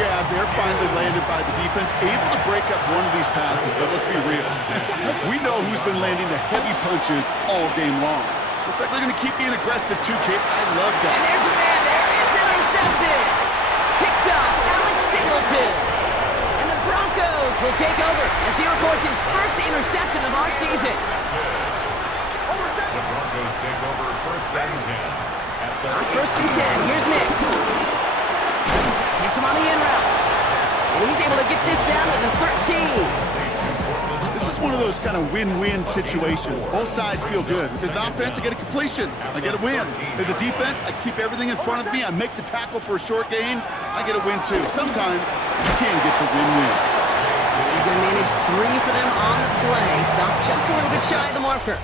jab there, finally landed by the defense. Able to break up one of these passes, but let's be real. We know who's been landing the heavy punches all game long. Looks like they're going to keep being aggressive too, Kate. I love that. And there's a man there. It's intercepted. Picked up, Alex Singleton. And the Broncos will take over as he records his first interception of our season. The Broncos take over first and 10. On first and 10, here's Nix. Gets him on the in route. And he's able to get this down to the 13. This is one of those kind of win-win situations. Both sides feel good. As an offense, I get a completion. I get a win. As a defense, I keep everything in front of me. I make the tackle for a short gain. I get a win, too. Sometimes you can get to win-win. He's going to manage 3 for them on the play. Stop just a little bit shy of the marker.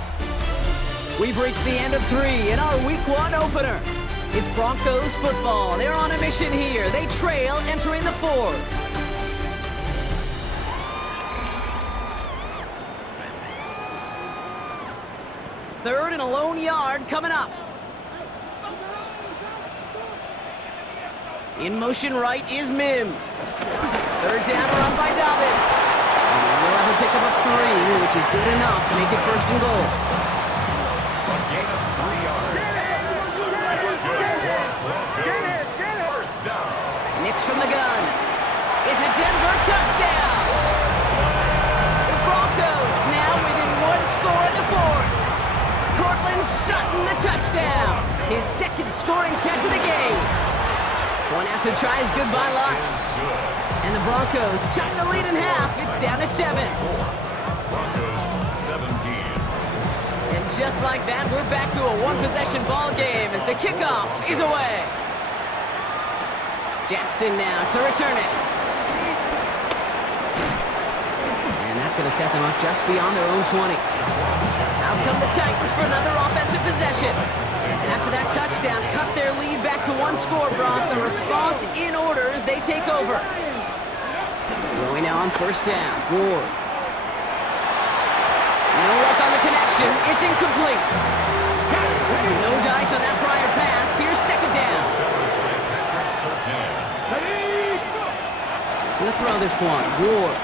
We've reached the end of 3 in our Week 1 opener. It's Broncos football. They're on a mission here. They trail entering the 4th. Third and a lone yard coming up. In motion right is Mims. Third down run by Dobbins. And he'll have a pickup of 3, which is good enough to make it first and goal. A gain of 3 yards. That's good for Broncos. First down. Nix from the gun. It's a Denver touchdown. The Broncos now within 1 score in the 4th. Cortland Sutton the touchdown. His second scoring catch of the game. One after tries good by Lutz. And the Broncos chop the lead in half. It's down to 7. Broncos 17. And just like that, we're back to a one-possession ball game as the kickoff is away. Jackson now to return it. And that's going to set them up just beyond their own 20. Out come the Titans for another offensive possession. And after that touchdown, cut their lead back to 1 score, Brock. A response in order as they take over. Going now on first down. Ward. No luck on the connection. It's incomplete. No dice on that prior pass. Here's second down. Gonna throw this one. Ward.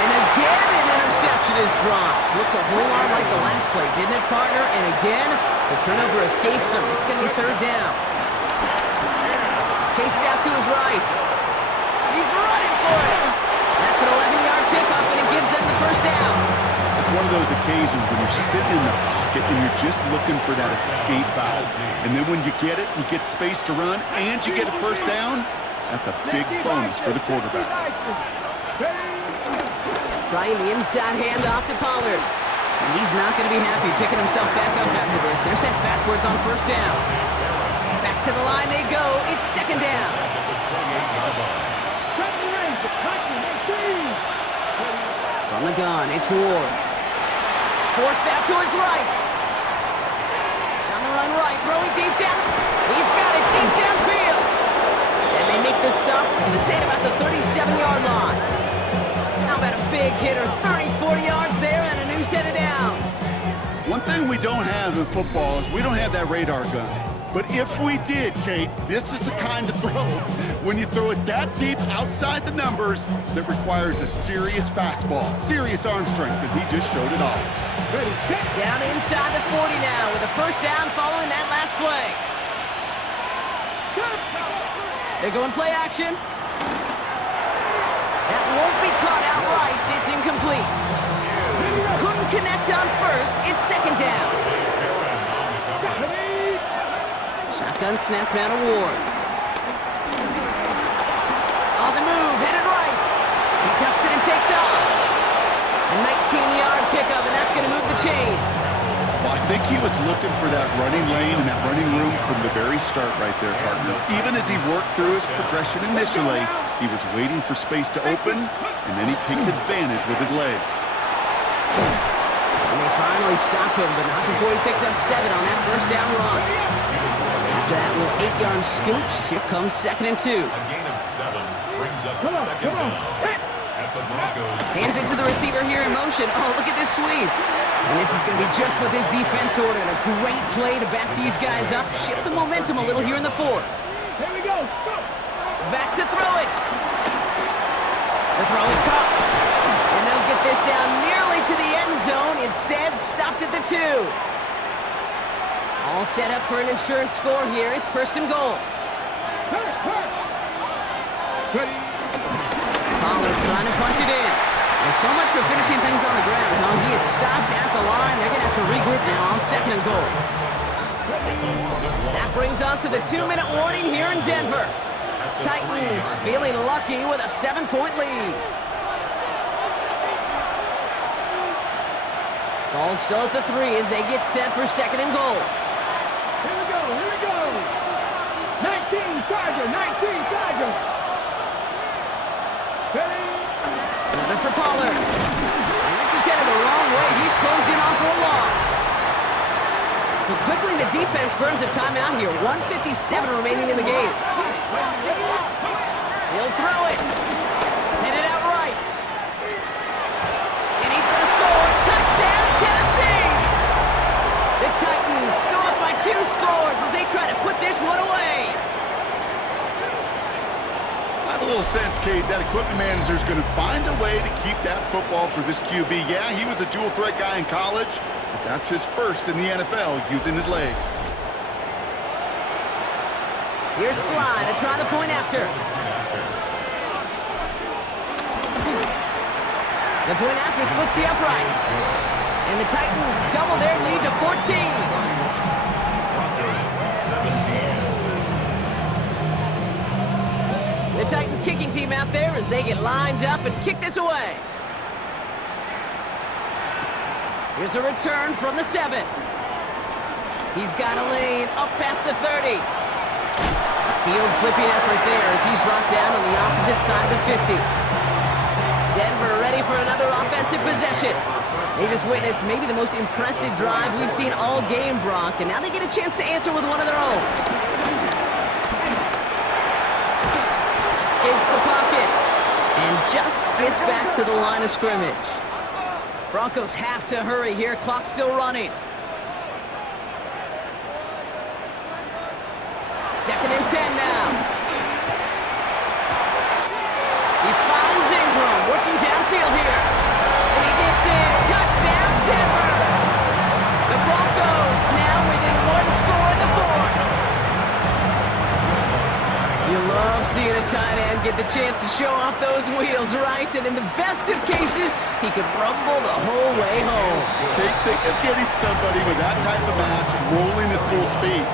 And again, an interception is dropped. Looked a whole lot like the last play, didn't it, partner? And again, the turnover escapes him. It's gonna be third down. Chased out to his right. He's running for it. That's an 11-yard pickup, and it gives them the first down. It's one of those occasions when you're sitting in the pocket and you're just looking for that escape valve. And then when you get it, you get space to run, and you get a first down, that's a big bonus for the quarterback. Trying the inside handoff to Pollard. And he's not going to be happy picking himself back up after this. They're sent backwards on first down. Back to the line they go. It's second down. From the gun, it's Ward. Forced out to his right. Down the run right, throwing deep down. He's got it deep downfield. And they make the stop to say about the 37-yard line. How about a big hitter, 30, 40 yards there and a new set of downs. One thing we don't have in football is we don't have that radar gun. But if we did, Kate, this is the kind of throw when you throw it that deep outside the numbers that requires a serious fastball, serious arm strength, and he just showed it off. Down inside the 40 now with a first down following that last play. They're going play action. That won't be caught outright. It's incomplete. Couldn't connect on first. It's second down. Shotgun snap now to Ward. On the move, headed right. He tucks it and takes off. A 19-yard pickup, and that's going to move the chains. Well, I think he was looking for that running lane and that running room from the very start right there, partner. Even as he worked through his progression initially, he was waiting for space to open, and then he takes advantage with his legs. And they finally stop him, but not before he picked up 7 on that first down run. After that little 8-yard scoot, here comes 2nd and 2. A gain of 7 brings up second down. At The Broncos. Hands it to the receiver here in motion. Oh, look at this sweep. And this is going to be just what this defense ordered. A great play to back these guys up. Shift the momentum a little here in the fourth. Here we go. Back to throw it. The throw is caught. And they'll get this down nearly to the end zone. Instead, stopped at the 2. All set up for an insurance score here. It's 1st and goal. Pollard trying to punch it in. Well, so much for finishing things on the ground, huh? He is stopped at the line. They're going to have to regroup now on 2nd and goal. That brings us to the 2-minute warning here in Denver. Titans feeling lucky with a 7-point lead. Ball still at the 3 as they get set for 2nd and goal. Here we go. 19 Charger. Steady. Another for Pollard. And this is headed the wrong way. He's closed in on for a loss. So quickly the defense burns a timeout here. 1:57 remaining in the game. He'll throw it. Hit it out right. And he's going to score. Touchdown, Tennessee! The Titans go up by 2 scores as they try to put this one away. I have a little sense, Kate, that equipment manager is going to find a way to keep that football for this QB. Yeah, he was a dual-threat guy in college, but that's his first in the NFL using his legs. Here's Sly to try the point after. The point after splits the uprights. And the Titans double their lead to 14. Broncos 17. The Titans kicking team out there as they get lined up and kick this away. Here's a return from the 7. He's got a lane up past the 30. A field flipping effort there as he's brought down on the opposite side of the 50. Denver ready for another offensive possession. They just witnessed maybe the most impressive drive we've seen all game, Brock, and now they get a chance to answer with one of their own. Escapes the pocket and just gets back to the line of scrimmage. Broncos have to hurry here. Clock still running. 2nd and 10 now. He finds Ingram working downfield here. And he gets in. Touchdown, Denver. The Broncos now within 1 score in the 4th. You love seeing a tight end get the chance to show off those wheels, right? And in the best of cases, he could rumble the whole way home. Think of getting somebody with that type of mass rolling at full speed.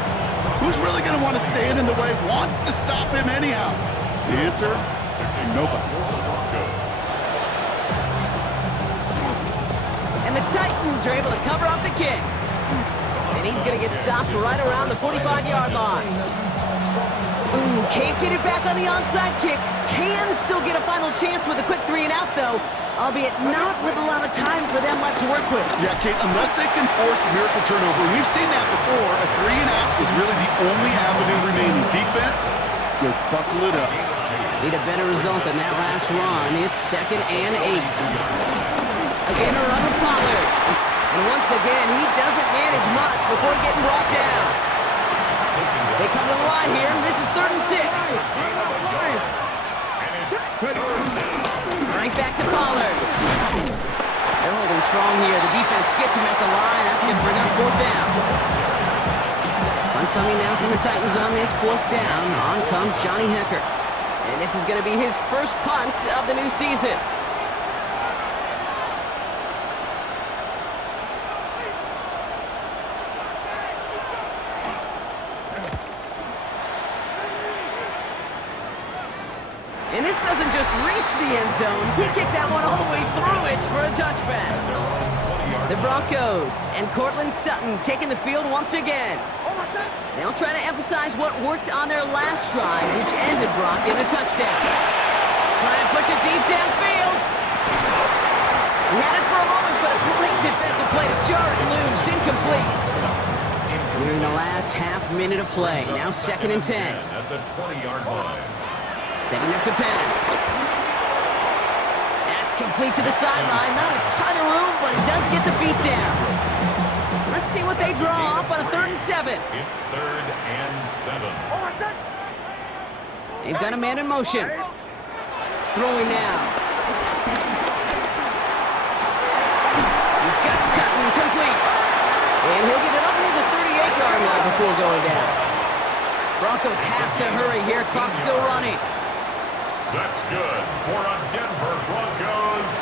Who's really going to want to stand in the way, wants to stop him anyhow? The answer? Nobody. And the Titans are able to cover up the kick. And he's going to get stopped right around the 45-yard line. Ooh, can't get it back on the onside kick. Can still get a final chance with a quick 3 and out, though, albeit not with a lot of time for them left to work with. Yeah, Kate, unless they can force a miracle turnover, and we've seen that before, a 3 and out is really the only avenue remaining. Defense, go buckle it up. Need a better result than that last run. It's 2nd and 8. Again, a run with Pollard. And once again, he doesn't manage much before getting brought down. They come to the line here. This is 3rd and 6. Right back to Pollard. They're holding strong here. The defense gets him at the line. That's going to bring up 4th down. Punt coming now from the Titans on this 4th down. On comes Johnny Hecker. And this is going to be his first punt of the new season. And this doesn't just reach the end zone. He kicked that one all the way through it for a touchback. The Broncos and Cortland Sutton taking the field once again. They'll try to emphasize what worked on their last drive, which ended Brock in a touchdown. Try and push it deep downfield. He had it for a moment, but a great defensive play to jar it loose. Incomplete. We're in the last half minute of play. Now 2nd and 10. At the 20-yard line. Setting up to pass. Complete to the sideline. Not a ton of room, but he does get the feet down. Let's see what they draw up on a 3rd and 7. It's 3rd and 7. They've got a man in motion. Throwing now. He's got Sutton complete. And he'll get it up near the 38-yard line before going down. Broncos have to hurry here. Clock's still running. That's good for a Denver Broncos.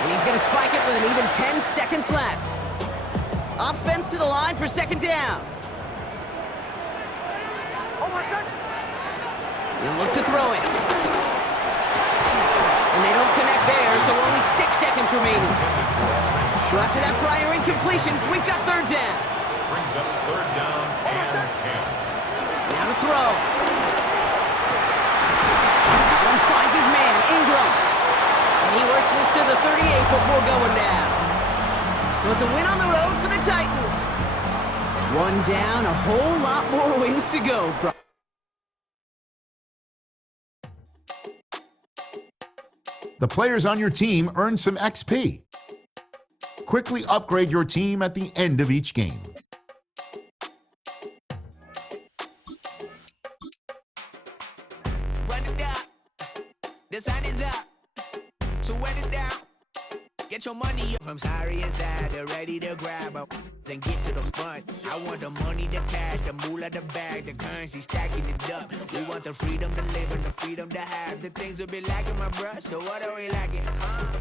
And he's going to spike it with an even 10 seconds left. Offense to the line for 2nd down. He'll look to throw it. And they don't connect there, so only 6 seconds remaining. So after that prior incompletion, we've got 3rd down. Brings up 3rd down and 10. Now to throw. That one finds his man, Ingram. And he works this to the 38 before going down. So it's a win on the road for the Titans. 1 down, a whole lot more wins to go, bro. The players on your team earn some XP. Quickly upgrade your team at the end of each game. Run it down. The sun is up. So run it down. Get your money up. From sorry inside, they're ready to grab up. Then get to the front. I want the money, the cash, the moolah, the bag, the currency, stacking it up. We want the freedom to live and the freedom to have. The things will be lacking, my bruh, so what are we lacking?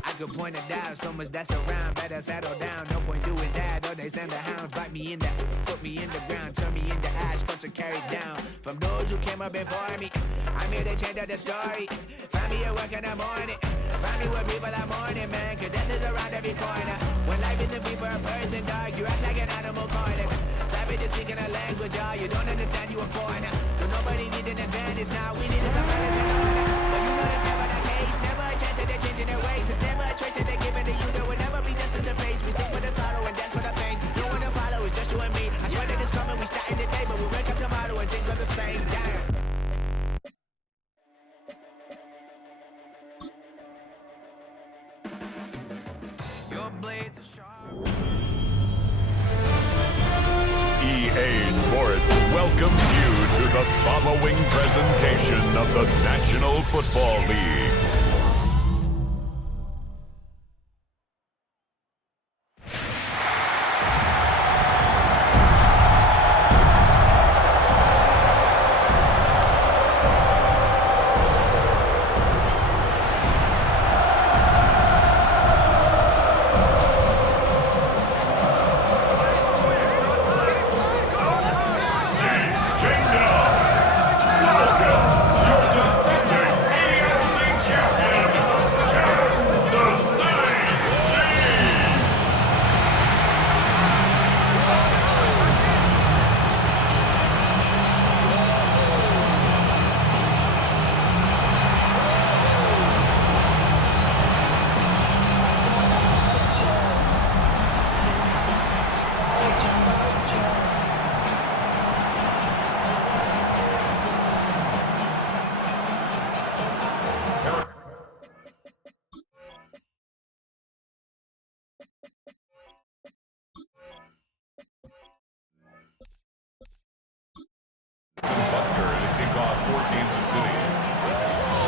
I could point it out, so much that's around. Better settle down, no point doing that. Or they send the hounds, bite me in the, put me in the ground, turn me into ash, cut to carry down. From those who came up before me, I'm here to change up the story. Find me at work in the morning. Find me where people are mourning, man, cause death is around every corner. When life isn't free for a person, dog, you act like an animal corner. Savage is speaking a language, y'all, you don't understand you a foreigner. But nobody needs an advantage now, we need some medicine order. But you know that's never the case, never a chance that they're changing their ways. There's never a choice that they're giving to you, there will never be justice to face. We sing for the sorrow and dance for the pain. No one to follow, it's just you and me. I swear that it's coming, we starting today, but we wake up tomorrow and things are the same. Damn. Your blades are sharp. EA Sports welcomes you to the following presentation of the National Football League.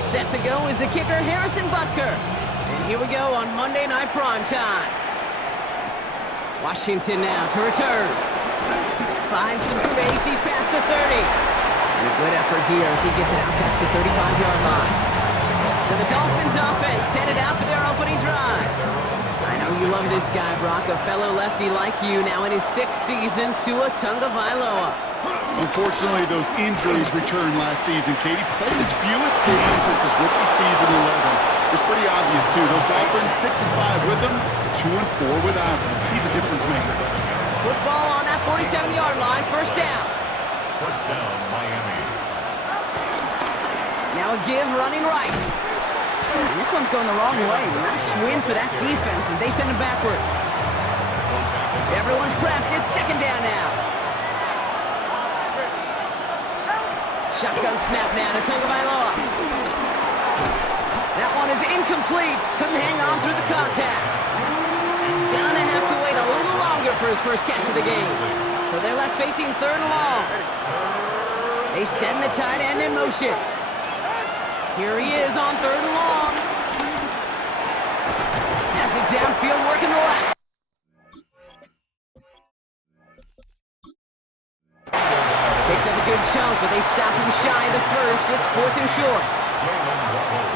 Set to go is the kicker, Harrison Butker. And here we go on Monday Night Primetime. Washington now to return. Finds some space, he's past the 30. And a good effort here as he gets it out past the 35-yard line. So the Dolphins offense headed out for their opening drive. I know you love this guy, Brock, a fellow lefty like you, now in his 6th season, Tua Tagovailoa. Unfortunately, those injuries returned last season. Katie played his fewest games since his rookie season 11. It's pretty obvious, too. Those Dolphins, 6-5 with him, 2-4 without him. He's a difference maker. Football on that 47-yard line, 1st down. 1st down, Miami. Now a give running right. And this one's going the wrong way. Nice win for that defense as they send him backwards. Everyone's prepped. It's 2nd down now. Shotgun snap now to Tagovailoa. That one is incomplete. Couldn't hang on through the contact. Gonna have to wait a little longer for his first catch of the game. So they're left facing third and long. They send the tight end in motion. Here he is on third and long. Has it downfield, working the left. Picked up a good chunk, but they stop him shy of the first. It's fourth and short.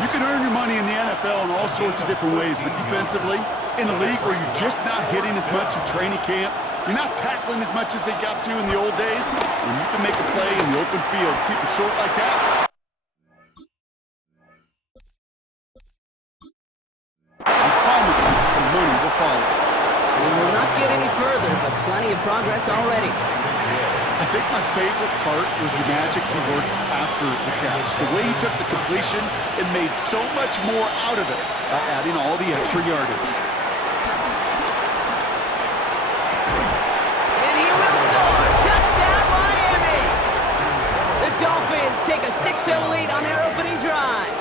You can earn your money in the NFL in all sorts of different ways, but defensively, in a league where you're just not hitting as much in training camp, you're not tackling as much as they got to in the old days, when you can make a play in the open field, keep it short like that, I promise you some money will follow. We will not get any further, but plenty of progress already. I think my favorite part was the magic he worked after the catch. The way he took the completion and made so much more out of it by adding all the extra yardage. And he will score! Touchdown, Miami! The Dolphins take a 6-0 lead on their opening drive.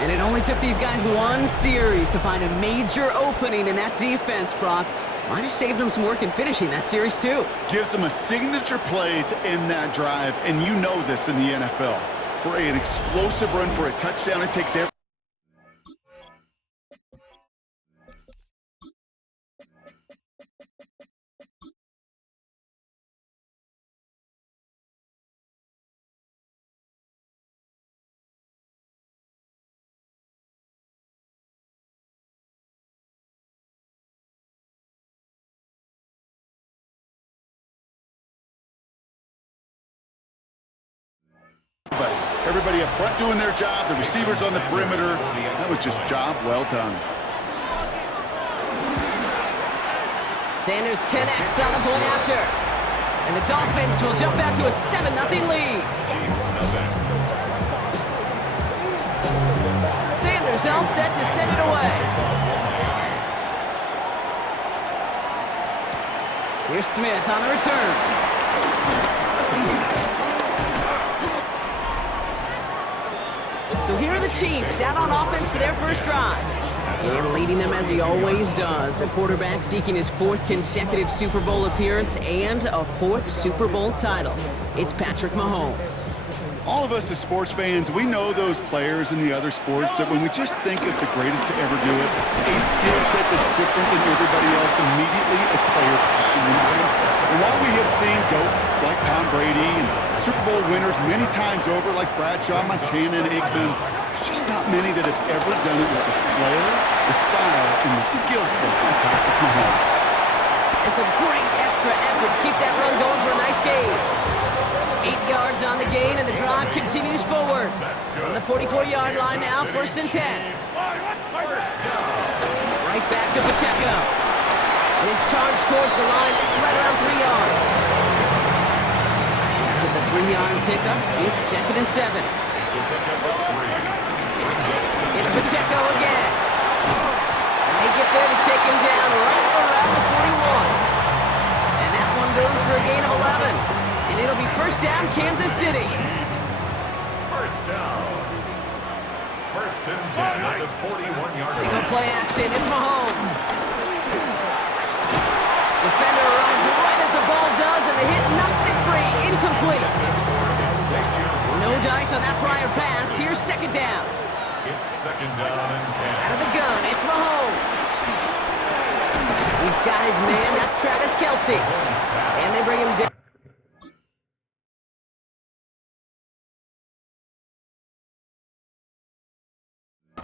And it only took these guys one series to find a major opening in that defense, Brock. Might have saved them some work in finishing that series, too. Gives them a signature play to end that drive, and you know this in the NFL. For an explosive run for a touchdown, it takes every... But everybody up front doing their job, the receivers on the perimeter. That was just job well done. Sanders connects on the point after. And the Dolphins will jump out to a 7-0 lead. Sanders all set to send it away. Here's Smith on the return. So here are the Chiefs out on offense for their first drive. And leading them as he always does, a quarterback seeking his fourth consecutive Super Bowl appearance and a fourth Super Bowl title. It's Patrick Mahomes. All of us as sports fans, we know those players in the other sports that when we just think of the greatest to ever do it, a skill set that's different than everybody else, immediately a player pops in your mind. And while we have seen GOATs like Tom Brady and Super Bowl winners many times over like Bradshaw, Montana, and Aikman, there's just not many that have ever done it with the flair, the style, and the skill set of Patrick Mahomes. It's a great extra effort to keep that run going for a nice gain. 8 yards on the gain, and the drive continues forward. On the 44-yard line now, 1st and 10. Right back to Pacheco. And his charge towards the line, it's right around 3 yards. After the 3-yard pickup, it's 2nd and 7. It's Pacheco again. And they get there to take him down right around the 41. And that one goes for a gain of 11. And it'll be first down, Kansas City. First down. 1st and 10 at the 41-yard They line. go play action. It's Mahomes. Defender arrives right as the ball does, and the hit knocks it free. Incomplete. No dice on that prior pass. Here's 2nd down. It's 2nd down and 10. Out of the gun, it's Mahomes. He's got his man. That's Travis Kelce. And they bring him down.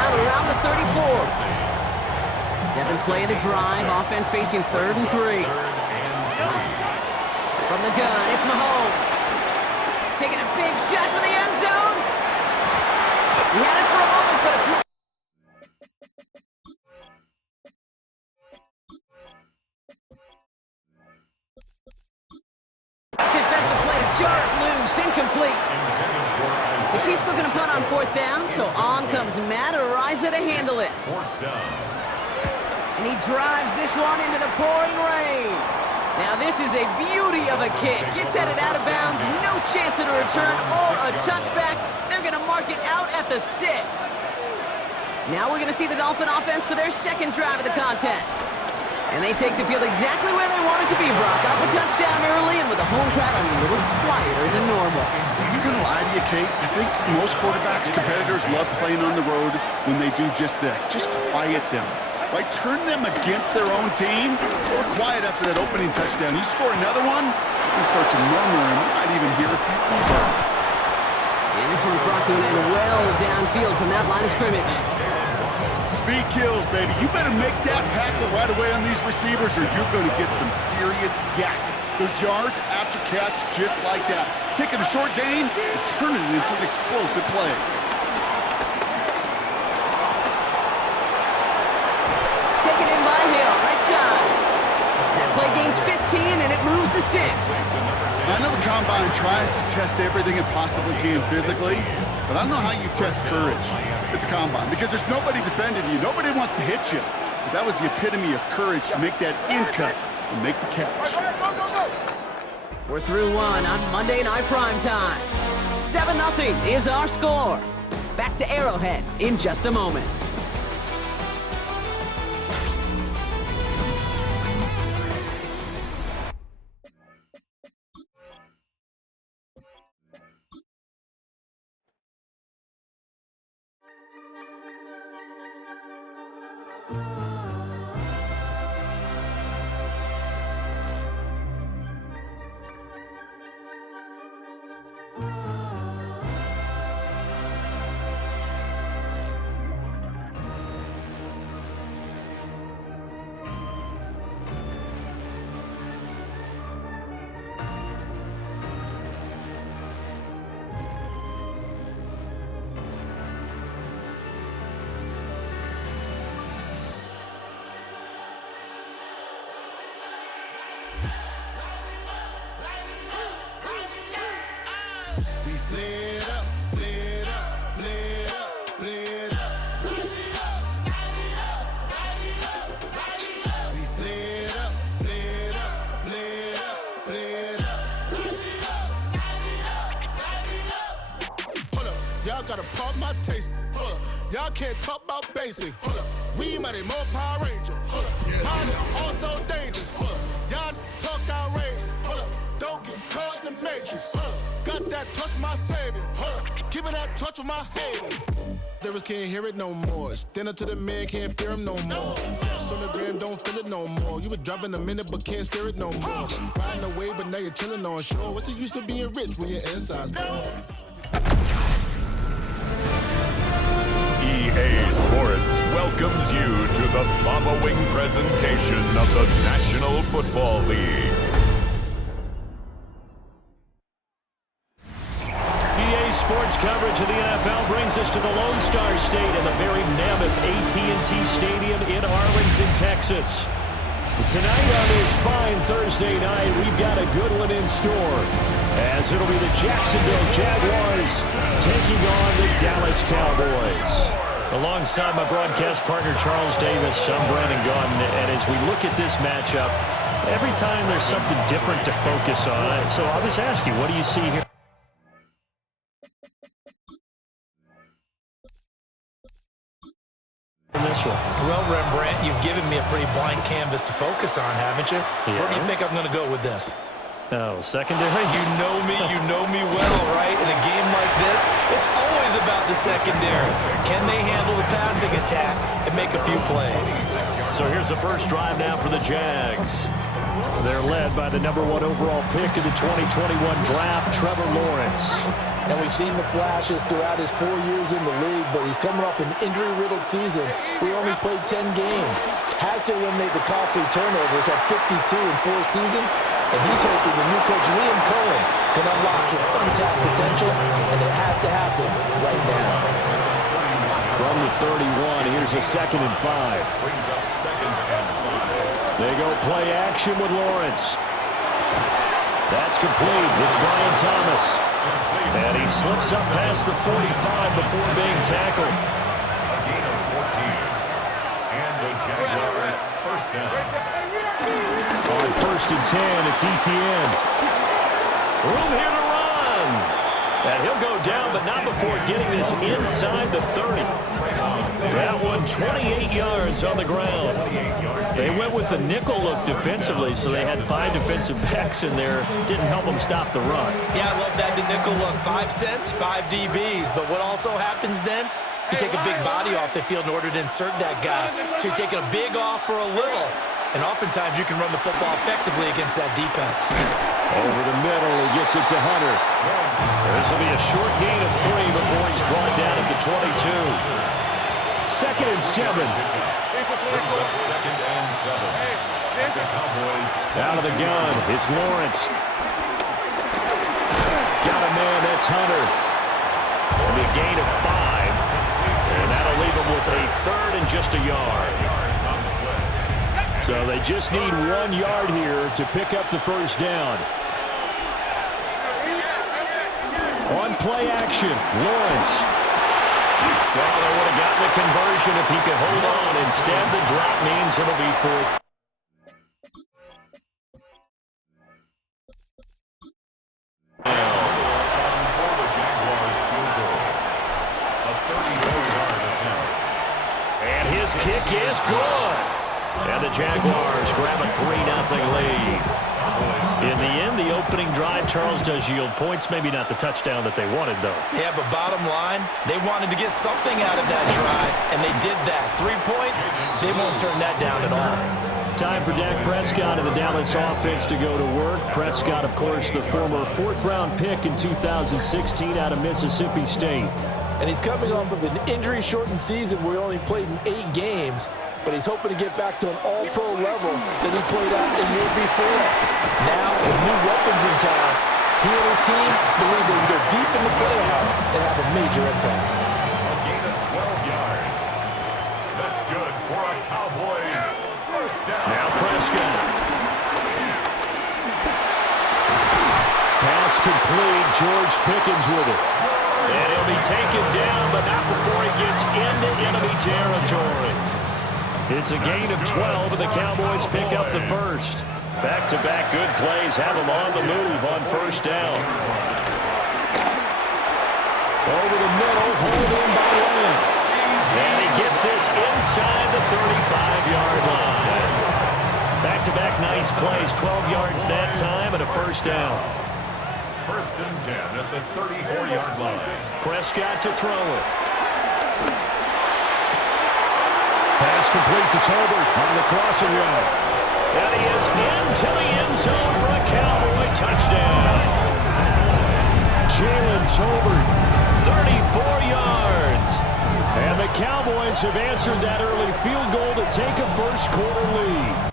Around the 34. 7th play of the drive. Offense facing 3rd and 3. From the gun, it's Mahomes. Taking a big shot for the end zone. He had it for a moment, but a... defensive play to jar it loose. Incomplete. The Chiefs looking to punt on 4th down, so on comes Matt Araiza to handle it. 4th down. And he drives this one into the pouring rain. Now this is a beauty of a kick. It's headed out of bounds, no chance at a return or a touchback. They're going to mark it out at the 6. Now we're going to see the Dolphin offense for their second drive of the contest. And they take the field exactly where they want it to be, Brock. Up a touchdown early and with the home crowd a little quieter than normal. I'm not going to lie to you, Kate. I think most quarterbacks, competitors love playing on the road when they do just this. Just quiet them. Right? Turn them against their own team or quiet after that opening touchdown. You score another one, you start to murmur and you might even hear a few barks. And this one's brought to an end well downfield from that line of scrimmage. Speed kills, baby. You better make that tackle right away on these receivers or you're going to get some serious yak. Those yards after catch just like that. Taking a short gain and turning it into an explosive play. Taken in by Hill, right side. That play gains 15 and it moves the sticks. I know the Combine tries to test everything it possibly can physically, but I don't know how you test courage at the Combine because there's nobody defending you. Nobody wants to hit you. But that was the epitome of courage to make that in cut and make the catch. We're through one on Monday Night Primetime. 7-0 is our score. Back to Arrowhead in just a moment. Gotta pump my taste. Y'all can't talk about basic. We might need more Power Ranger. Mine is also dangerous. Y'all talk outrageous. Don't get caught in the matrix. Got that touch, my savior. Give it that touch with my hater. Lyrics can't hear it no more. Stand up to the man, can't fear him no more. Sonogram don't feel it no more. You been driving a minute but can't steer it no more. Riding away but now you're chilling on shore. What's the use of being rich when your inside's poor? EA Sports welcomes you to the following presentation of the National Football League. EA Sports coverage of the NFL brings us to the Lone Star State and the very mammoth AT&T Stadium in Arlington, Texas. Tonight on this fine Thursday night, we've got a good one in store, as it'll be the Jacksonville Jaguars taking on the Dallas Cowboys. Alongside my broadcast partner, Charles Davis, I'm Brandon Gunn, and as we look at this matchup, every time there's something different to focus on. So I'll just ask you, what do you see here? This one. Well, Rembrandt, you've given me a pretty blank canvas to focus on, haven't you? Yeah. Where do you think I'm going to go with this? Oh, secondary? You know me well, right? In a game like this, it's always about the secondary. Can they handle the passing attack and make a few plays? So here's the first drive now for the Jags. They're led by the #1 overall pick in the 2021 draft, Trevor Lawrence. And we've seen the flashes throughout his 4 years in the league, but he's coming off an injury-riddled season. We only played 10 games. Has to eliminate the costly turnovers at 52 in 4 seasons, and he's hoping the new coach, Liam Cohen, can unlock his untapped potential, and it has to happen right now. From the 31, here's a 2nd and 5. They go play action with Lawrence. That's complete. It's Brian Thomas. And he slips up past the 45 before being tackled. A gain of 14. And the Jaguar first down. On 1st and 10, it's ETN. Room here to run. And he'll go down, but not before getting this inside the 30. That one 28 yards on the ground. They went with the nickel look defensively, so they had 5 defensive backs in there. Didn't help them stop the run. Yeah, I love that, the nickel look. 5 cents, 5 DBs. But what also happens then? You take a big body off the field in order to insert that guy. So you're taking a big off for a little. And oftentimes you can run the football effectively against that defense. Over the middle, he gets it to Hunter. This will be a short gain of 3 before he's brought down at the 22. 2nd and 7. Brings up 2nd and 7. The Cowboys. Out of the gun, it's Lawrence. Got a man, that's Hunter. It'll be a gain of 5. And that'll leave him with a 3rd and just a yard. So they just need 1 yard here to pick up the first down. On play action, Lawrence. Well, they would have gotten the conversion if he could hold on. Instead, the drop means it'll be 4th. And his kick is good. And the Jaguars grab a 3-0 lead. In the end, the opening drive, Charles, does yield points. Maybe not the touchdown that they wanted, though. Yeah, but bottom line, they wanted to get something out of that drive, and they did that. 3 points, they won't turn that down at all. Time for Dak Prescott and the Dallas offense to go to work. Prescott, of course, the former 4th-round pick in 2016 out of Mississippi State. And he's coming off of an injury-shortened season where he only played in 8 games, but he's hoping to get back to an all-pro level that he played at the year before. Now, with new weapons in town, he and his team believe they can go deep in the playoffs and have a major impact. A gain of 12 yards. That's good for a Cowboys first down. Now Prescott. Pass complete. George Pickens with it. And he'll be taken down, but not before he gets into enemy territory. It's a gain of 12, and the Cowboys pick up the first. Back-to-back good plays have them on the move on first down. Over the middle, hauled in by Lynch. And he gets this inside the 35-yard line. Back-to-back nice plays, 12 yards that time, and a first down. 1st and 10 at the 34-yard line. Prescott to throw it. Pass complete to Tolbert on the crossing route. And he is into the end zone for a Cowboy touchdown. Jalen Tolbert, 34 yards. And the Cowboys have answered that early field goal to take a first-quarter lead.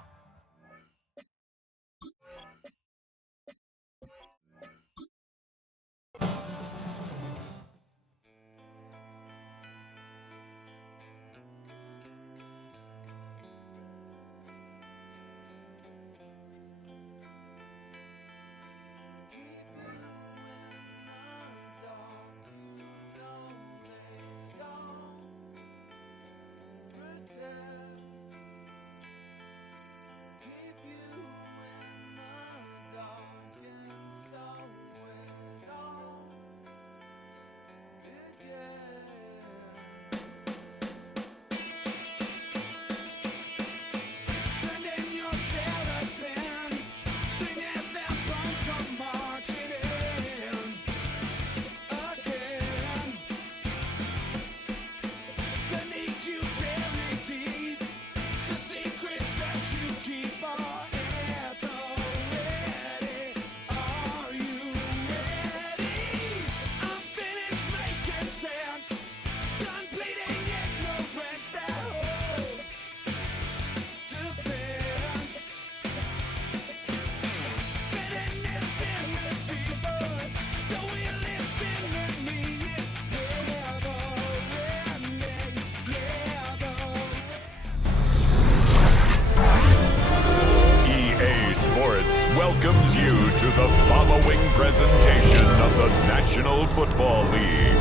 Welcomes you to the following presentation of the National Football League.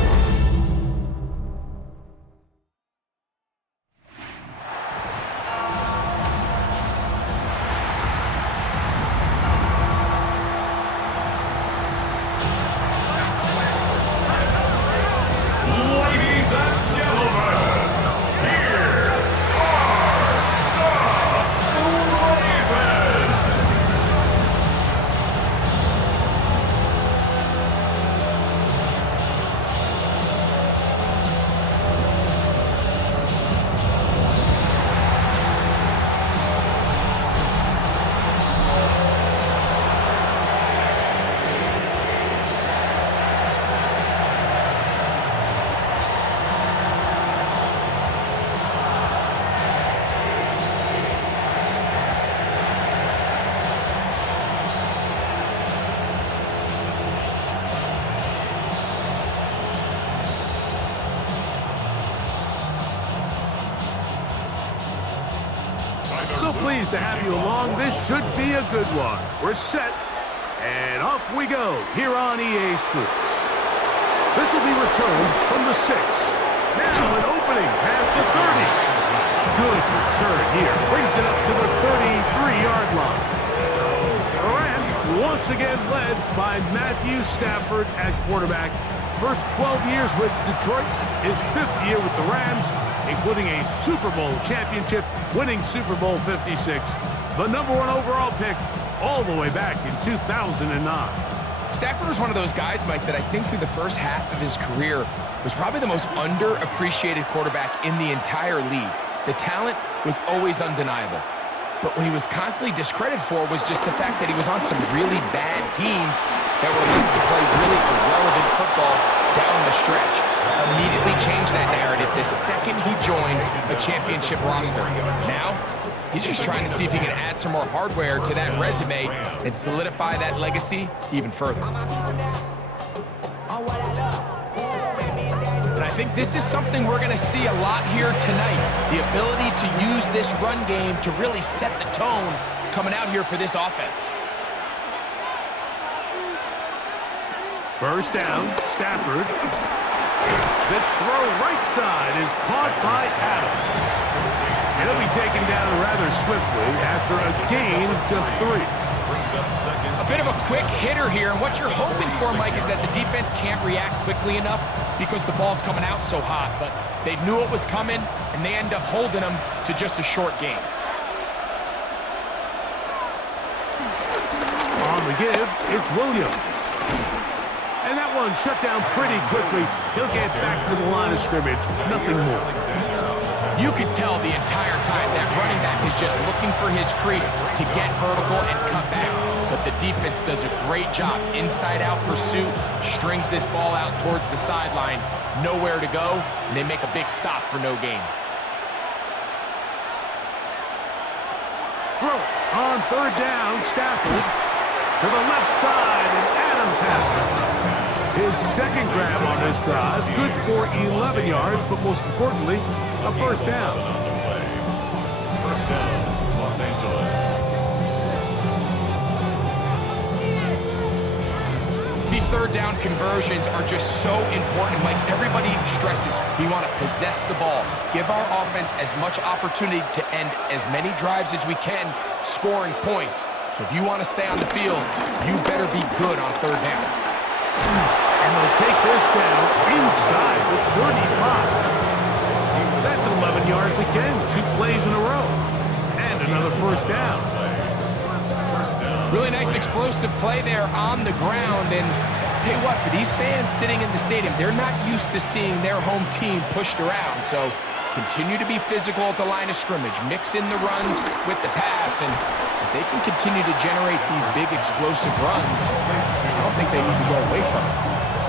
pleased to have you along. This should be a good one. We're set, and off we go here on EA Sports. This will be returned from the 6. Now an opening past the 30. Good return here. Brings it up to the 33-yard line. The Rams once again led by Matthew Stafford at quarterback. First 12 years with Detroit, his 5th year with the Rams, including a Super Bowl championship, winning Super Bowl 56, the #1 overall pick all the way back in 2009. Stafford was one of those guys, Mike, that I think through the first half of his career was probably the most underappreciated quarterback in the entire league. The talent was always undeniable. But what he was constantly discredited for was just the fact that he was on some really bad teams that were left to play really irrelevant football down the stretch. Immediately changed that narrative the second he joined a championship roster. Now, he's just trying to see if he can add some more hardware to that resume and solidify that legacy even further. And I think this is something we're going to see a lot here tonight. The ability to use this run game to really set the tone coming out here for this offense. First down, Stafford. This throw right side is caught by Adams. He'll be taken down rather swiftly after a gain of just 3. A bit of a quick hitter here, and what you're hoping for, Mike, is that the defense can't react quickly enough because the ball's coming out so hot, but they knew it was coming, and they end up holding them to just a short game. On the give, it's Williams. And that one shut down pretty quickly. He'll get back to the line of scrimmage, nothing more. You could tell the entire time that running back is just looking for his crease to get vertical and cut back. But the defense does a great job. Inside-out pursuit, strings this ball out towards the sideline. Nowhere to go, and they make a big stop for no gain. Throw on third down, Stafford to the left side, and Adams has it. His second grab on this drive, good for 11 yards, but most importantly, a first down. First down, Los Angeles. These third down conversions are just so important. Like everybody stresses, we want to possess the ball, give our offense as much opportunity to end as many drives as we can, scoring points. So if you want to stay on the field, you better be good on third down. And they'll take this down inside the 35. That's 11 yards again, 2 plays in a row. And another first down. Really nice explosive play there on the ground. And tell you what, for these fans sitting in the stadium, they're not used to seeing their home team pushed around. So continue to be physical at the line of scrimmage. Mix in the runs with the pass. And if they can continue to generate these big explosive runs, I don't think they need to go away from it.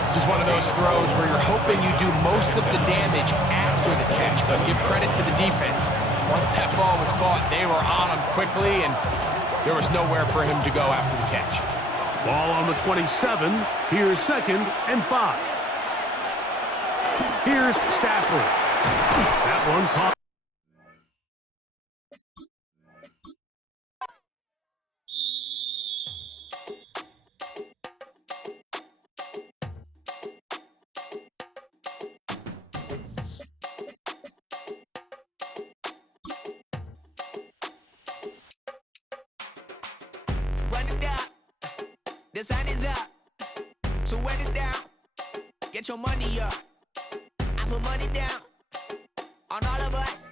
This is one of those throws where you're hoping you do most of the damage after the catch, but give credit to the defense. Once that ball was caught, they were on him quickly, and there was nowhere for him to go after the catch. Ball on the 27. Here's 2nd and 5. Here's Stafford. That one caught. The sun is up, so wet it down. Get your money up. I put money down on all of us,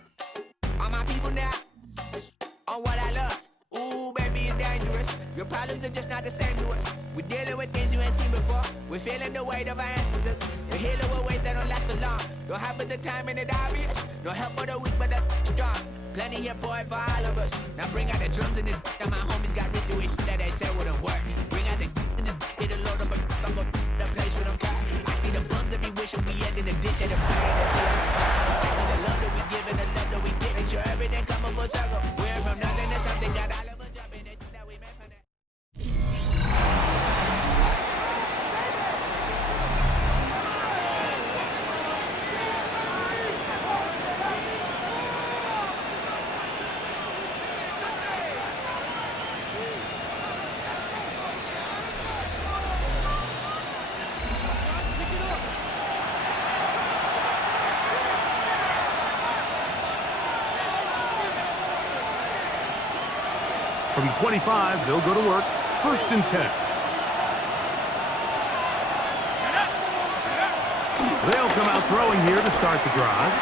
on my people now, on what I love. Ooh, baby, it's dangerous. Your problems are just not the same to us. We're dealing with things you ain't seen before. We're feeling the weight of our ancestors. We're healing with ways that don't last long. No help at the time and it obvious. No help for the weak, but the strong. Plenty here for it for all of us. Now bring out the drums and the that my homies got rich to it that they said wouldn't work. Bring out the it'll load up, I'm gonna the place with them car. I see the bums that we wishing we had in the ditch and the pain. I see the love that we give and the love that we give. Make sure everything come up full circle. We're from nothing to something, got all of us jumping it that we made from that. From the 25, they'll go to work. 1st and 10. They'll come out throwing here to start the drive.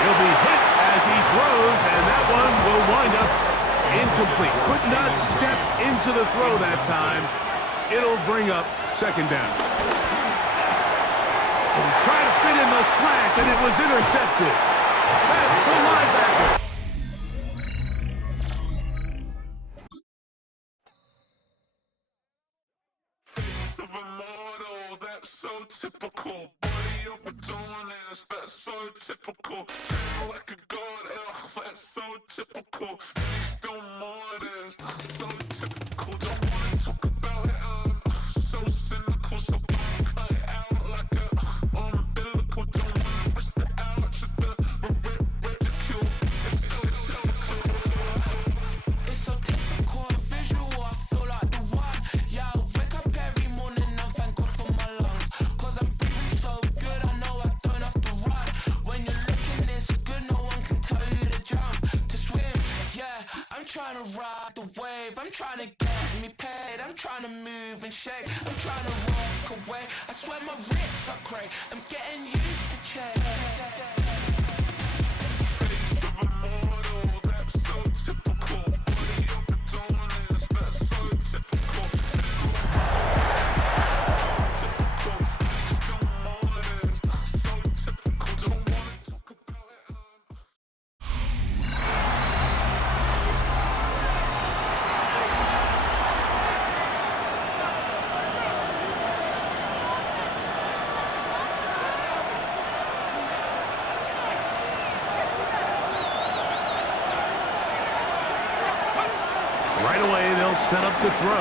He'll be hit as he throws, and that one will wind up incomplete. Could not step into the throw that time. It'll bring up 2nd down. And he tried to fit in the slant, and it was intercepted. That's the linebacker. Typical, body of Adonis, that's so typical. Turn like a god, that's so typical. Please don't modest, so typical. Don't wanna talk about it, so cynical. So cut it out like a umbilical. Don't wanna risk the ouch of the ridicule. It's so typical. It's so typical, visual, I feel like the one. Yeah, I wake up every morning and thank God for my lungs. I'm breathing so good, I know I don't have to run. When you're looking this good, no one can tell you to jump, to swim. Yeah, I'm trying to ride the wave. I'm trying to get me paid. I'm trying to move and shake. I'm trying to walk away. I swear my wrists are great. I'm getting used to change. Face of a model, that's so typical. Body of the donuts, that's so typical. Right away, they'll set up to throw.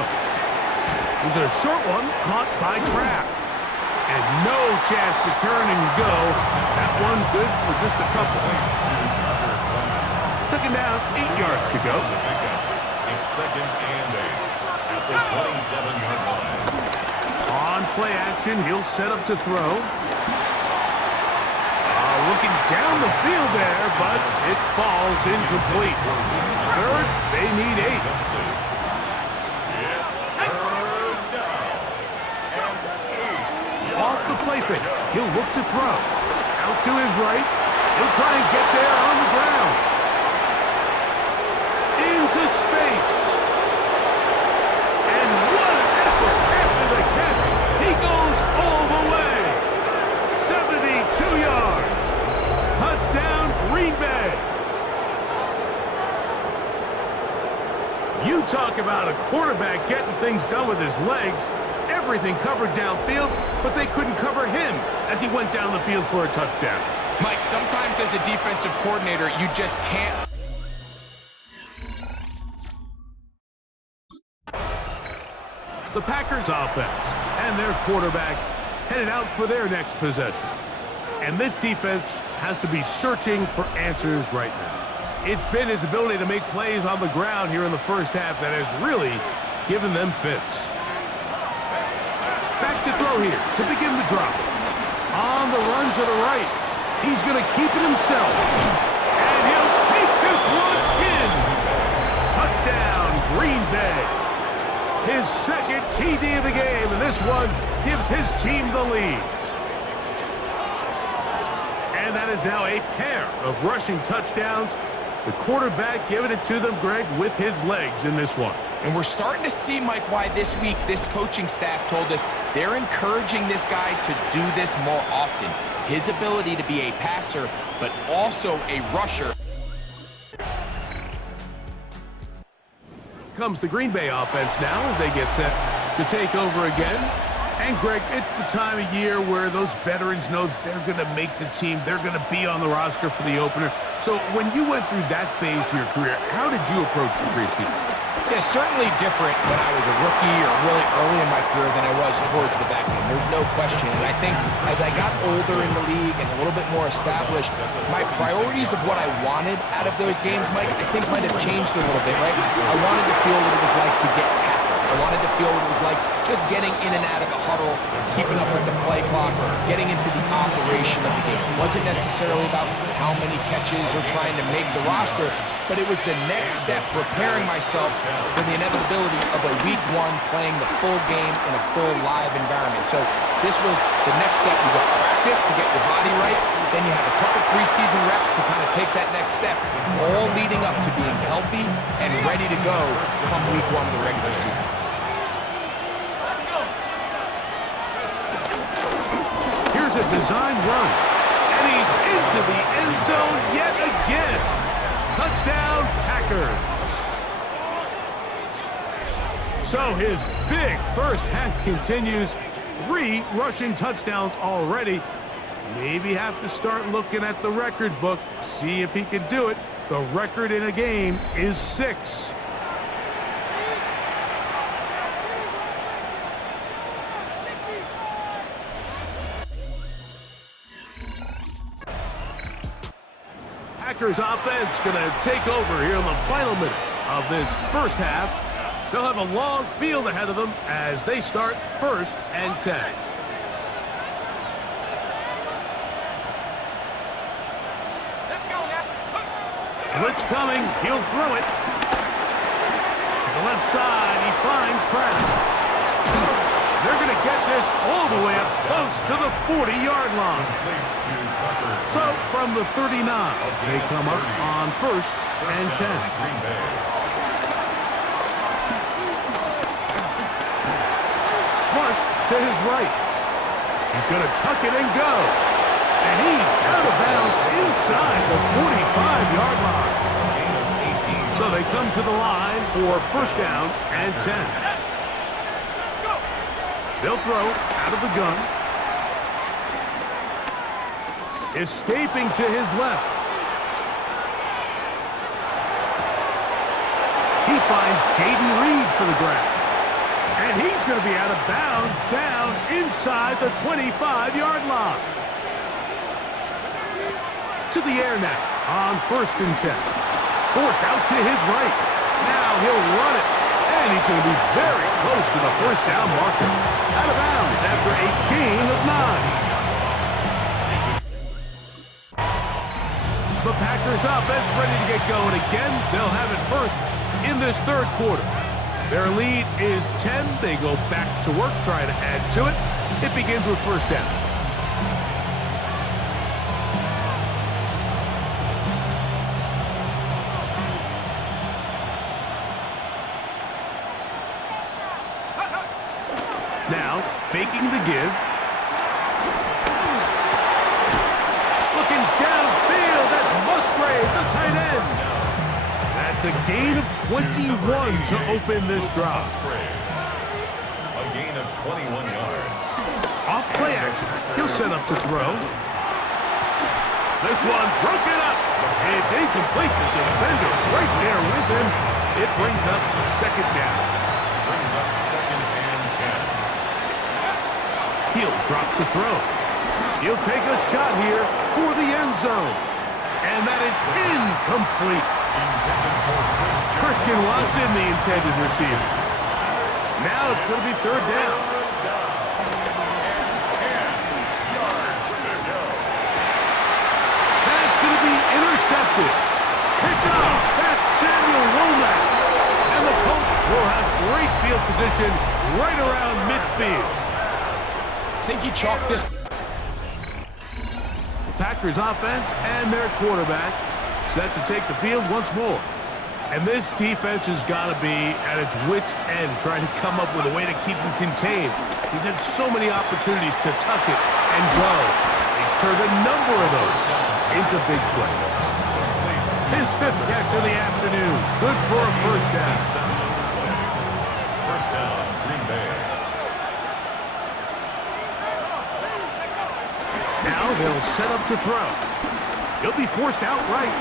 There's a short one caught by Kraft. And no chance to turn and go. That one good for just a couple. 2nd down, 8 yards to go. It's 2nd and 8 at the 27-yard line. On play action, he'll set up to throw. Looking down the field there, but it falls incomplete. 3rd, they need 8. Off the play fake, he'll look to throw. Out to his right, he'll try and get there on the ground. Into space. And what an effort after the catch. He goes all the way. 72 yards. Touchdown, Green Bay. You talk about a quarterback getting things done with his legs. Everything covered downfield, but they couldn't cover him as he went down the field for a touchdown. Mike, sometimes as a defensive coordinator, you just can't. The Packers offense and their quarterback headed out for their next possession. And this defense has to be searching for answers right now. It's been his ability to make plays on the ground here in the first half that has really given them fits. Back to throw here to begin the drop. On the run to the right. He's going to keep it himself. And he'll take this one in. Touchdown, Green Bay. His 2nd TD of the game, and this one gives his team the lead. And that is now a pair of rushing touchdowns. The quarterback giving it to them, Greg, with his legs in this one. And we're starting to see, Mike, why this week this coaching staff told us they're encouraging this guy to do this more often. His ability to be a passer, but also a rusher. Comes the Green Bay offense now as they get set to take over again. And, Greg, it's the time of year where those veterans know they're going to make the team. They're going to be on the roster for the opener. So when you went through that phase of your career, how did you approach the preseason? Yeah, certainly different when I was a rookie or really early in my career than I was towards the back end. There's no question. And I think as I got older in the league and a little bit more established, my priorities of what I wanted out of those games, Mike, I think might have changed a little bit, right? I wanted to feel what it was like to get tackled. I wanted to feel what it was like just getting in and out of the huddle, keeping up with the play clock, getting into the operation of the game. It wasn't necessarily about how many catches or trying to make the roster, but it was the next step, preparing myself for the inevitability of a week one playing the full game in a full live environment. So this was the next step. You go practice to get your body right, then you have a couple preseason reps to kind of take that next step, all leading up to being healthy and ready to go come week one of the regular season. Here's a design run, and he's into the end zone yet again. Touchdown, Packers. So his big first half continues. 3 rushing touchdowns already. Maybe have to start looking at the record book, see if he can do it. The record in a game is 6. Packers offense going to take over here in the final minute of this first half. They'll have a long field ahead of them as they start 1st and 10. Blitz coming, he'll throw it. To the left side, he finds Kraft. They're going to get this all the way up close to the 40-yard line. So from the 39, they come up on 1st and 10. Flush to his right. He's going to tuck it and go. And he's out of bounds inside the 45-yard line. So they come to the line for 1st down and 10. They'll throw out of the gun. Escaping to his left. He finds Jaden Reed for the grab. And he's going to be out of bounds down inside the 25-yard line. To the air now on 1st and 10. Forced out to his right. Now he'll run it. And he's going to be very close to the 1st down marker. Out of bounds after a gain of 9. The Packers offense ready to get going again. They'll have it 1st in this 3rd quarter. Their lead is 10. They go back to work, trying to add to it. It begins with 1st down. Now, faking the give. Looking downfield, that's Musgrave, the tight end. That's a gain of 21 to open this drive. A gain of 21 yards. Off play action, he'll set up to throw. This one broken up. It's incomplete. The defender right there with him. It brings up 2nd down. Brings up 2nd and 10. He'll drop the throw. He'll take a shot here for the end zone. And that is incomplete. Christian Watson, the intended receiver. Now it's going to be 3rd down. 10 yards to go. That's going to be intercepted. Picked off. That's Samuel Womack. And the Colts will have great field position right around midfield. I think he chalked this. Packers offense and their quarterback set to take the field once more. And this defense has got to be at its wits' end, trying to come up with a way to keep him contained. He's had so many opportunities to tuck it and go. He's turned a number of those into big plays. His 5th catch of the afternoon. Good for a 1st down. 1st down, Green Bay. Now they'll set up to throw. He'll be forced outright.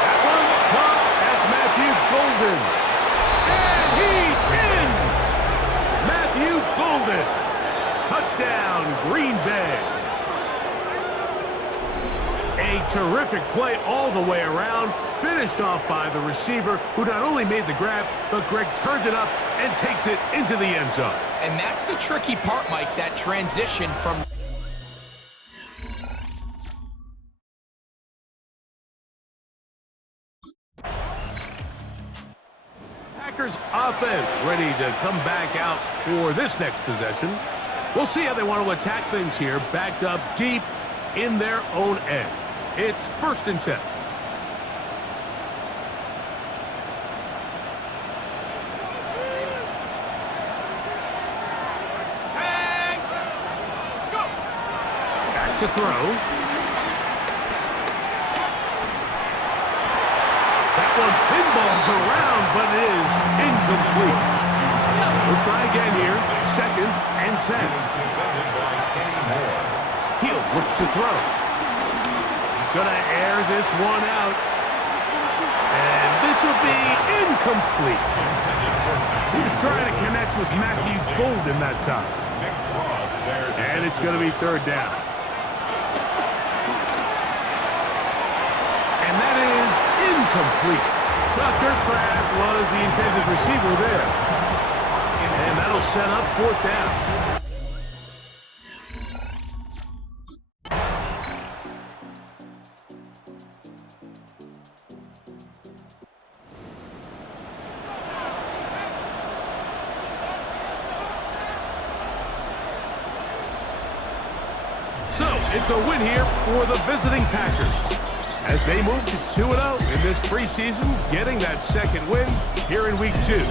That one caught. That's Matthew Golden. And he's in! Matthew Golden. Touchdown, Green Bay. A A terrific play all the way around, finished off by the receiver, who not only made the grab, but Greg turned it up and takes it into the end zone. And that's the tricky part, Mike, that transition from... Packers offense ready to come back out for this next possession. We'll see how they want to attack things here, backed up deep in their own end. It's 1st and 10. Back to throw. That one pinballs around, but it is incomplete. We'll try again here. 2nd and 10. He'll look to throw. He's going to air this one out. And this will be incomplete. He was trying to connect with Matthew Golden that time. And it's going to be 3rd down. And that is incomplete. Tucker Kraft was the intended receiver there. And that'll set up 4th down. So, it's a win here for the visiting Packers, as they move to 2-0 in this preseason, getting that 2nd win here in Week 2.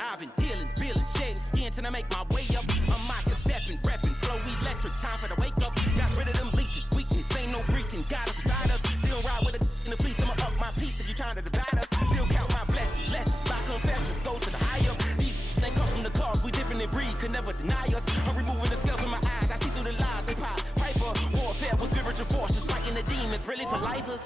I've been dealing, shedding skin till I make my way up. I'm out here stepping, repping, flow electric, time for the wake up. Got rid of them leeches, weakness, ain't no preaching, got them beside us. Still ride with a in the fleece, I'ma up my piece if you trying to divide us. Still count my blessings, lessons, my confessions, go to the higher. These they come from the cause, we different in breed, could never deny us. I'm removing the scales from my eyes, I see through the lies they pop. Piper, warfare with spiritual forces, fighting the demons, really for lifers.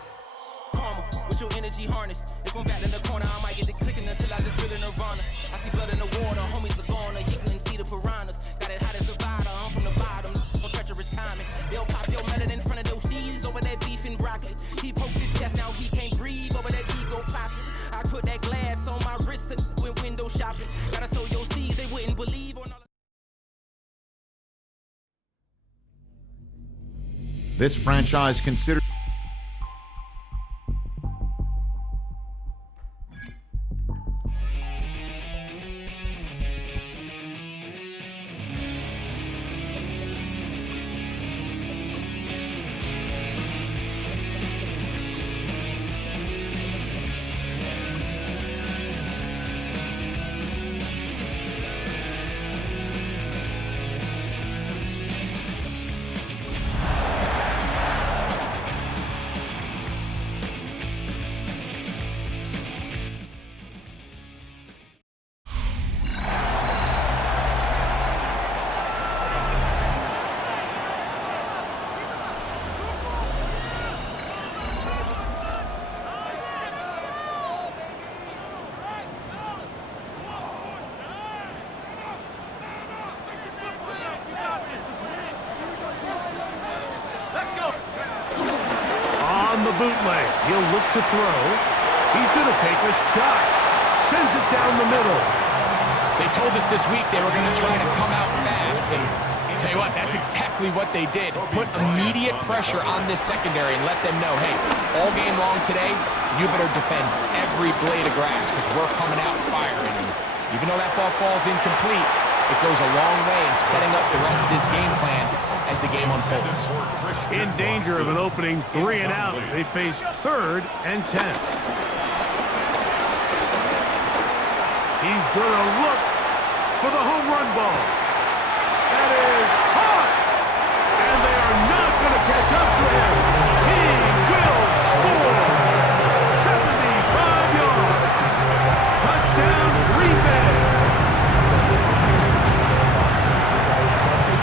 Karma, with your energy harness. If I'm back in the corner, I might get the clicking until I just feel the nirvana. I see blood in the water, homies are gone, you couldn't see the piranhas. Got it hot as Nevada, I'm from the bottom, no treacherous timing. They'll pop your melon in front of those seeds over that beef and broccoli. He poked his chest, now he can't breathe over that ego popping. I put that glass on my wrist and went window shopping. Gotta sow your seeds, they wouldn't believe on all. This franchise considers on the bootleg. He'll look to throw. He's going to take a shot. Sends it down the middle. They told us this week they were going to try to come out fast, and tell you what, that's exactly what they did. Put immediate pressure on this secondary and let them know, hey, all game long today, you better defend every blade of grass because we're coming out firing. And even though that ball falls incomplete, it goes a long way in setting up the rest of this game plan as the game unfolds. In danger of an opening 3 and out. They face 3rd and 10. He's going to look for the home run ball. That is hot! And they are not going to catch up to him. He will score! 75 yards. Touchdown, Green Bay.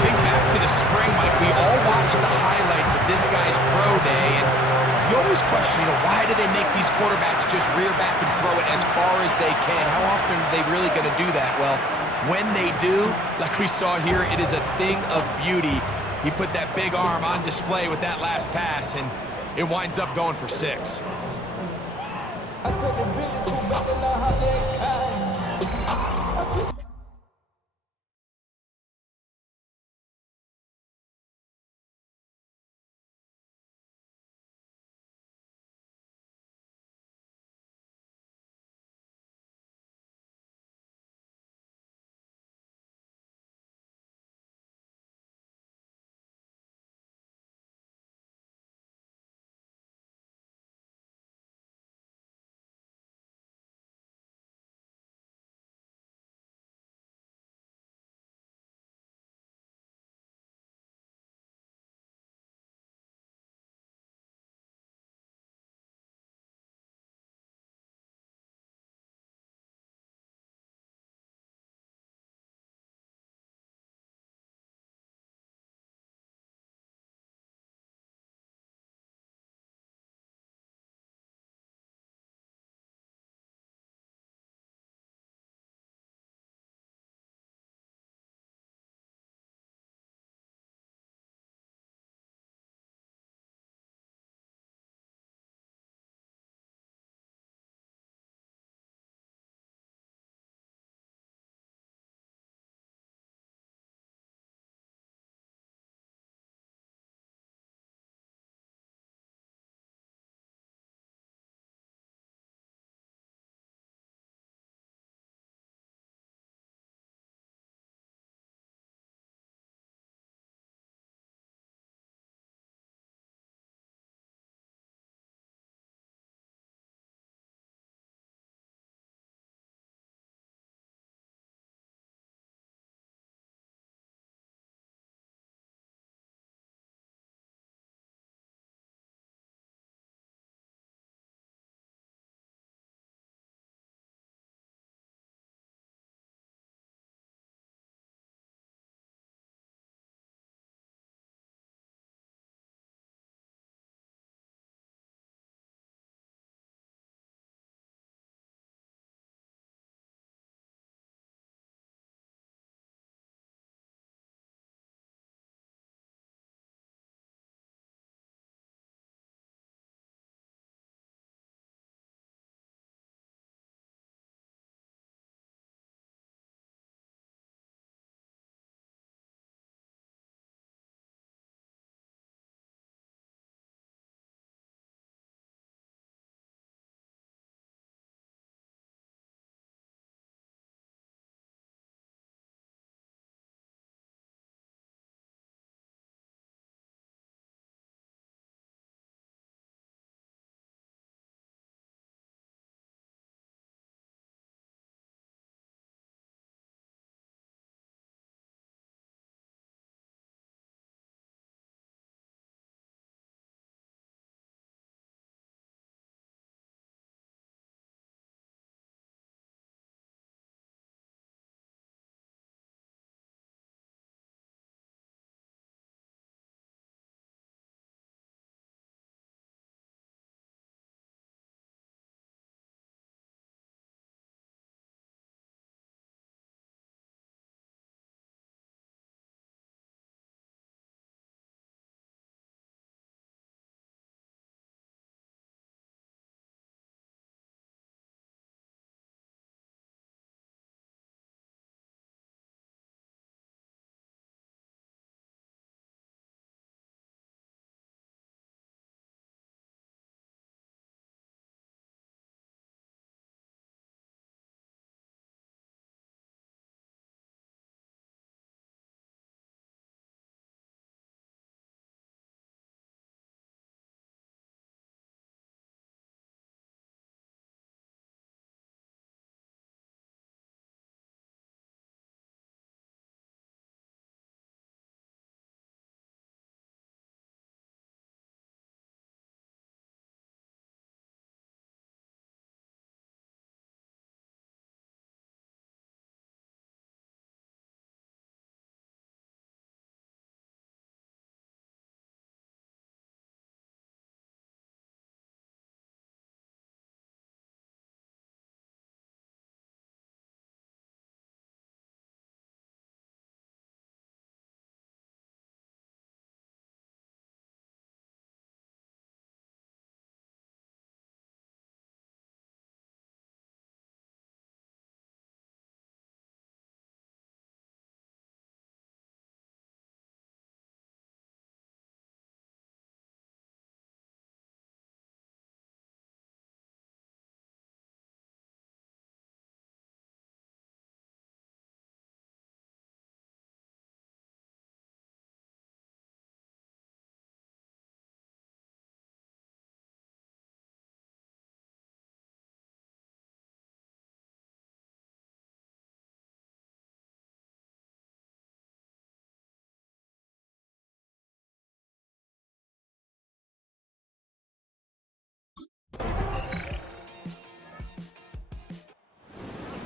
Think back to the spring, Mike. We all watched the highlights of this guy's pro day, and you always question, why do they make these quarterbacks just rear back and throw it as far as they can? How often are they really going to do that? Well, when they do, like we saw here, it is a thing of beauty. He put that big arm on display with that last pass, and it winds up going for 6.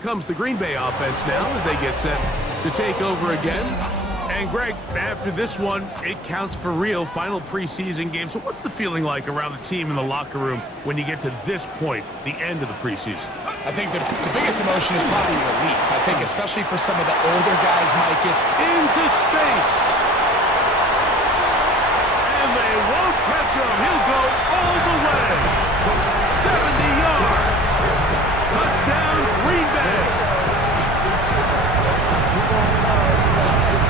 comes the Green Bay offense now as they get set to take over again. And Greg, after this one, it counts for real. Final preseason game. So what's the feeling like around the team in the locker room when you get to this point, the end of the preseason? I think the biggest emotion is probably relief. I think especially for some of the older guys, Mike, it's into space. And they won't catch him. He'll go all the way. 70 yards. Touchdown, Green Bay.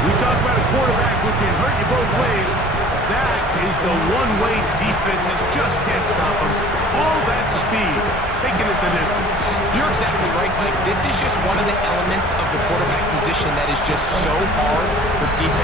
We talk about a quarterback who can hurt you both ways. That is the one-way defenses just can't stop him. All that speed, taking it the distance. You're exactly right, Mike. This is just one of the elements of the quarterback position that is just so hard for defenses